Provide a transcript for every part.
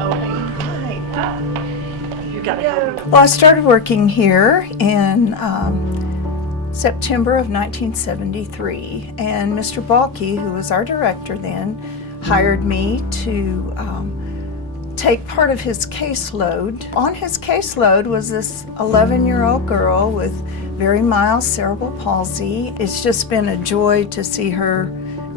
Oh, hey, hi. You gotta help me. Well, I started working here in September of 1973, and Mr. Balke, who was our director then, hired me to take part of his caseload. On his caseload was this 11-year-old girl with very mild cerebral palsy. It's just been a joy to see her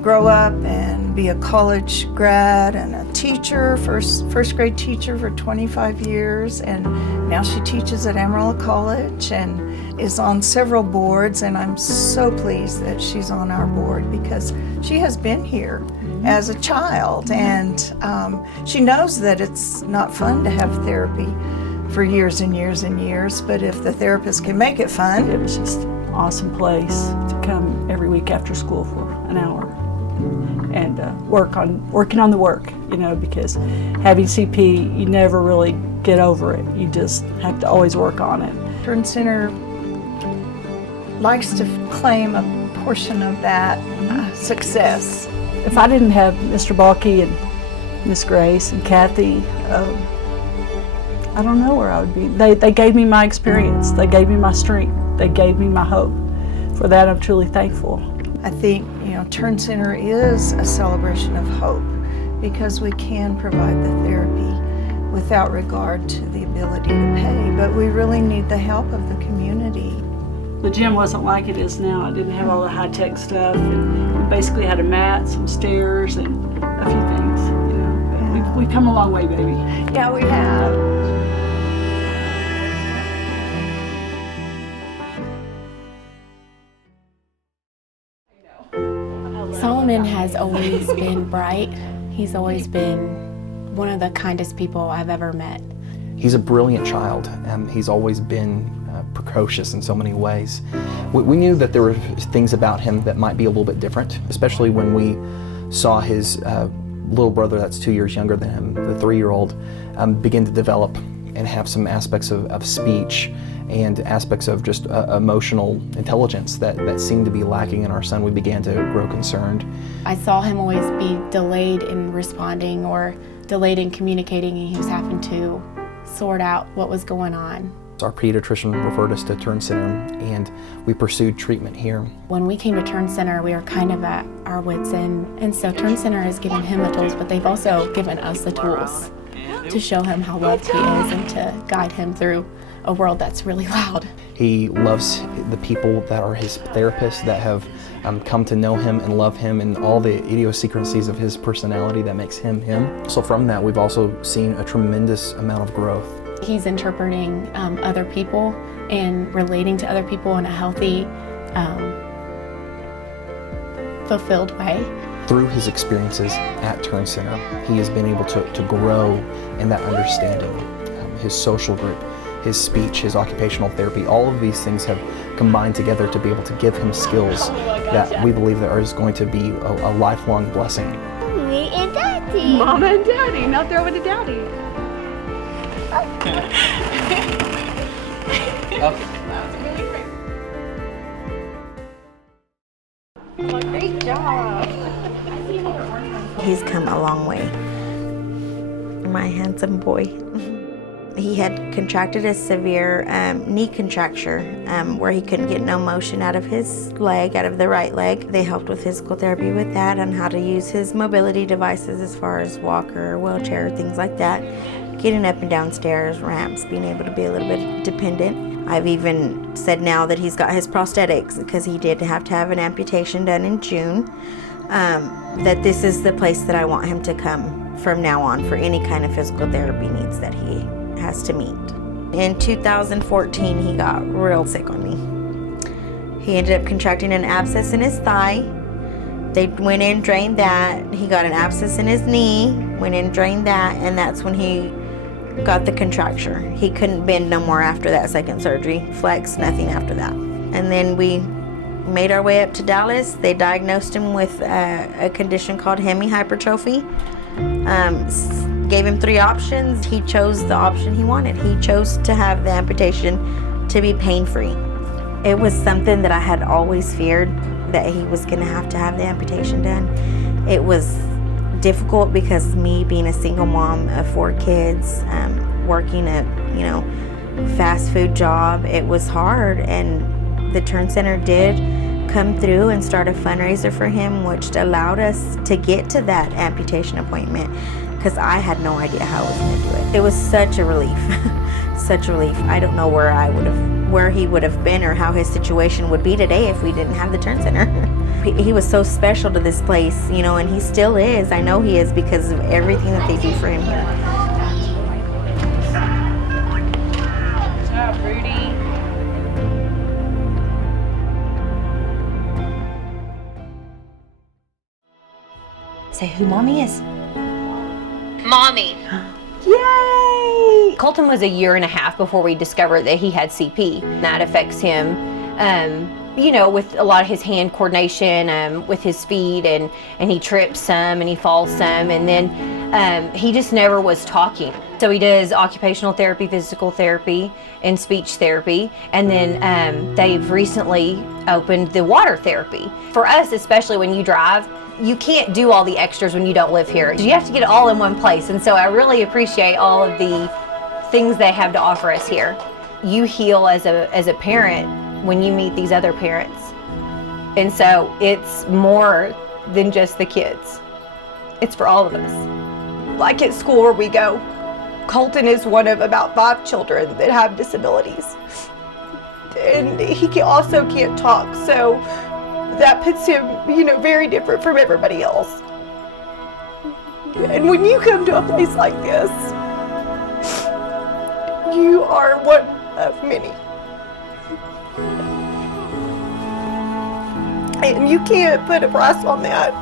grow up and be a college grad and a teacher, first grade teacher for 25 years, and now she teaches at Amarillo College and is on several boards, and I'm so pleased that she's on our board because she has been here as a child, and she knows that it's not fun to have therapy for years and years and years, but if the therapist can make it fun. It was just an awesome place to come every week after school for an hour and working on the work, because having CP, you never really get over it. You just have to always work on it. Turn Center likes to claim a portion of that success. If I didn't have Mr. Balke and Miss Grace and Kathy, I don't know where I would be. They gave me my experience. They gave me my strength. They gave me my hope. For that, I'm truly thankful. I think, Turn Center is a celebration of hope because we can provide the therapy without regard to the ability to pay, but we really need the help of the community. The gym wasn't like it is now. I didn't have all the high-tech stuff. And we basically had a mat, some stairs, and a few things. Yeah. We've come a long way, baby. Yeah, we have. Solomon has always been bright. He's always been one of the kindest people I've ever met. He's a brilliant child. He's always been precocious in so many ways. We knew that there were things about him that might be a little bit different, especially when we saw his little brother that's 2 years younger than him, the 3-year-old, begin to develop and have some aspects of speech and aspects of just emotional intelligence that seemed to be lacking in our son. We began to grow concerned. I saw him always be delayed in responding or delayed in communicating, and he was having to sort out what was going on. Our pediatrician referred us to Turn Center, and we pursued treatment here. When we came to Turn Center, we were kind of at our wits' end, and so Turn Center has given him the tools, but they've also given us the tools to show him how loved he is and to guide him through a world that's really loud. He loves the people that are his therapists, that have come to know him and love him, and all the idiosyncrasies of his personality that makes him him. So from that, we've also seen a tremendous amount of growth. He's interpreting other people and relating to other people in a healthy, fulfilled way. Through his experiences at Turn Center, he has been able to grow in that understanding. His social group, his speech, his occupational therapy, all of these things have combined together to be able to give him skills that we believe that is going to be a lifelong blessing. Me and Daddy. Mama and Daddy, now throw it to Daddy. Great job. He's come a long way. My handsome boy. He had contracted a severe knee contracture where he couldn't get no motion out of his leg, out of the right leg. They helped with physical therapy with that on how to use his mobility devices as far as walker, wheelchair, things like that. Getting up and down stairs, ramps, being able to be a little bit dependent. I've even said now that he's got his prosthetics because he did have to have an amputation done in June, that this is the place that I want him to come from now on for any kind of physical therapy needs that he has to meet. In 2014, he got real sick on me. He ended up contracting an abscess in his thigh. They went in, drained that. He got an abscess in his knee, went in, drained that, and that's when he got the contracture. He couldn't bend no more after that second surgery, flex, nothing after that. And then we made our way up to Dallas. They diagnosed him with a condition called hemihypertrophy. Gave him 3 options. He chose the option he wanted. He chose to have the amputation to be pain-free. It was something that I had always feared, that he was gonna have to have the amputation done. It was difficult because me being a single mom of 4 kids, working a fast food job, it was hard. And the Turn Center did come through and start a fundraiser for him, which allowed us to get to that amputation appointment, because I had no idea how I was going to do it. It was such a relief, such a relief. I don't know where he would have been or how his situation would be today if we didn't have the Turn Center. He was so special to this place, and he still is. I know he is because of everything that they do for him here. Good job, Rudy. Say who Mommy is. Mommy. Yay! Colton was a year and a half before we discovered that he had CP. That affects him, with a lot of his hand coordination, with his feet, and he trips some and he falls some, and then he just never was talking. So he does occupational therapy, physical therapy, and speech therapy, and then they've recently opened the water therapy. For us, especially when you drive, you can't do all the extras when you don't live here. You have to get it all in one place, and so I really appreciate all of the things they have to offer us here. You heal as a parent when you meet these other parents, and so it's more than just the kids. It's for all of us. Like at school where we go, Colton is one of about 5 children that have disabilities, and he also can't talk, so that puts him, very different from everybody else. And when you come to a place like this, you are one of many. And you can't put a price on that.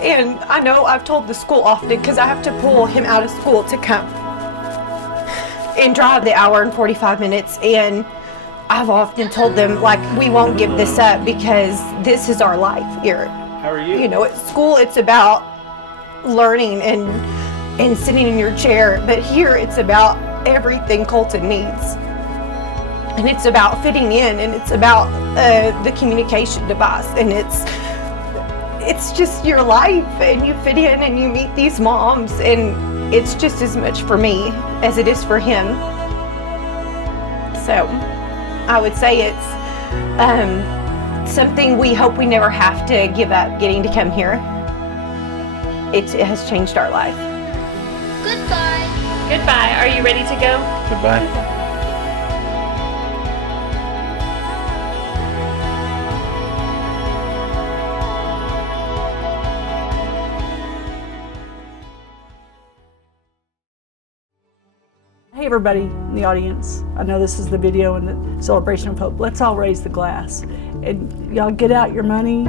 And I know I've told the school often, because I have to pull him out of school to come and drive the hour and 45 minutes, and I've often told them, we won't give this up because this is our life here. How are you? At school it's about learning and sitting in your chair, but here it's about everything Colton needs. And it's about fitting in, and it's about the communication device, and it's just your life, and you fit in and you meet these moms, and it's just as much for me as it is for him. So I would say it's something we hope we never have to give up, getting to come here. It has changed our life. Goodbye. Goodbye. Are you ready to go? Goodbye. Hey everybody in the audience, I know this is the video and the celebration of hope. Let's all raise the glass, and y'all get out your money,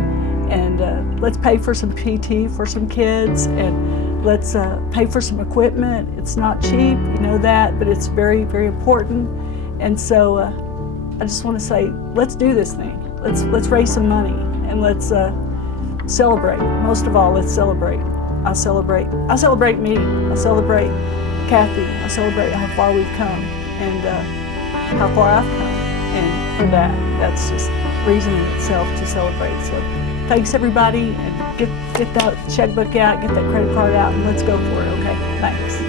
and let's pay for some PT for some kids, and let's pay for some equipment. It's not cheap, you know that, but it's very, very important. And so I just want to say, let's do this thing. Let's raise some money, and let's celebrate. Most of all, let's celebrate. I celebrate me. I celebrate Kathy. I celebrate how far we've come, and how far I've come. And for that's just reason in itself to celebrate. So thanks everybody, and get that checkbook out, get that credit card out, and let's go for it, okay? Thanks.